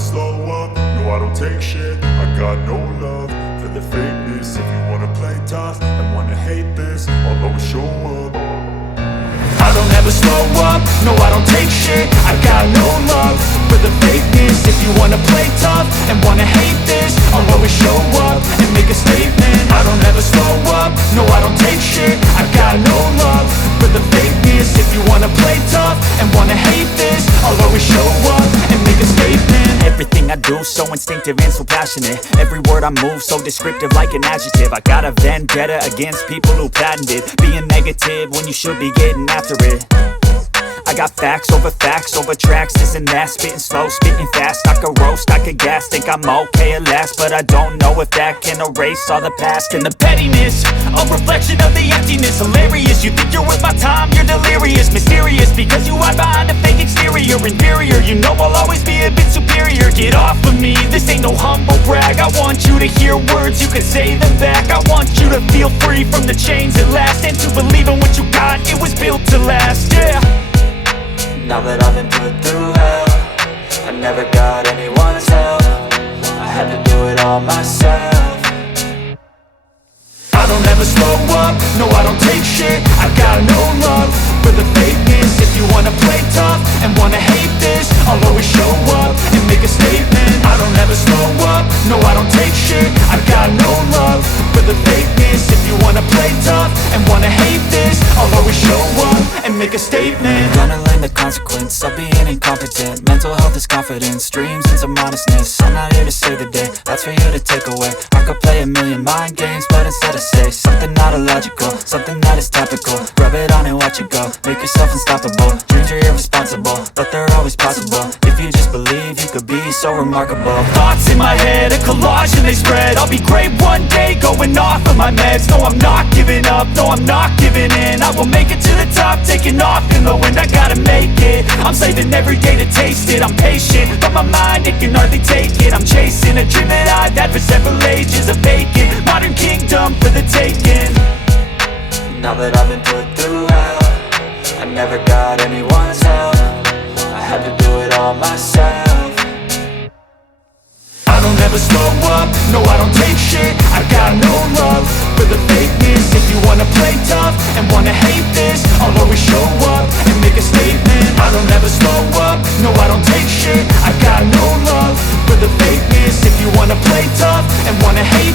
slow up, no I don't take shit. I got no love for the fakeness. If you wanna play tough and wanna hate this, I'll always show up. I don't ever slow up, no I don't take shit. I got no love for the fakeness. If you wanna play tough and wanna hate this, I'll always show up and make a statement. I don't ever slow up, no I don't take shit. I got no love for the fakeness. If you wanna play tough and wanna hate this, I'll always show up and make a statement. Everything I do so instinctive and so passionate. Every word I move so descriptive like an adjective. I got a vendetta against people who patented being negative when you should be getting after it. I got facts over tracks, this and that. Spitting slow, spitting fast, I could roast, I could gas. Think I'm okay at last, but I don't know if that can erase all the past. And the pettiness, a reflection of the emptiness. Hilarious, you think you're worth my time, you're delirious. Mysterious, because you hide behind a fake exterior. Inferior, you know I'll always be a bit superior. Get off of me, this ain't no humble brag. I want you to hear words, you can say them back. I want you to feel free from the chains at last, and to believe in what you got, it was built to last, yeah. Now that I've been put through hell, I never got anyone's help. I had to do it all myself. I don't ever slow up, no I don't take shit. I got no love for the fakeness. If you wanna play tough and wanna hate this, I'll always show up and make a statement. I don't ever slow up, no I don't take shit. I got no love for the fakeness. If you wanna play tough and wanna hate this, I'll always show up and make a statement. Gonna learn the consequence of being incompetent. Mental health is confidence, dreams and some honestness. I'm not here to save the day, that's for you to take away. I could play a million mind games, but instead I say something not illogical, something that is topical. Rub it on and watch it go, make yourself unstoppable. Dreams are irresponsible, but they're always possible. If you just believe, you could be so remarkable. Thoughts in my head, a collage and they spread. I'll be great one day, going off of my meds. No, I'm not giving up, no, I'm not giving in. I will make it to the top, taking off in the wind. I gotta make it, I'm saving every day to taste it. I'm patient, but my mind, it can hardly take it. I'm chasing a dream that I've had for several ages. A vacant, modern kingdom for the taking. Now that I've been put through hell, I never got anyone's help. I had to do it all myself. I don't ever slow up, no I don't take shit. I got no love for the fakeness. If you wanna play tough and wanna hate this, I'll always show up and make a statement. I don't ever slow up, no I don't take shit. I got no love for the fakeness. If you wanna play tough and wanna hate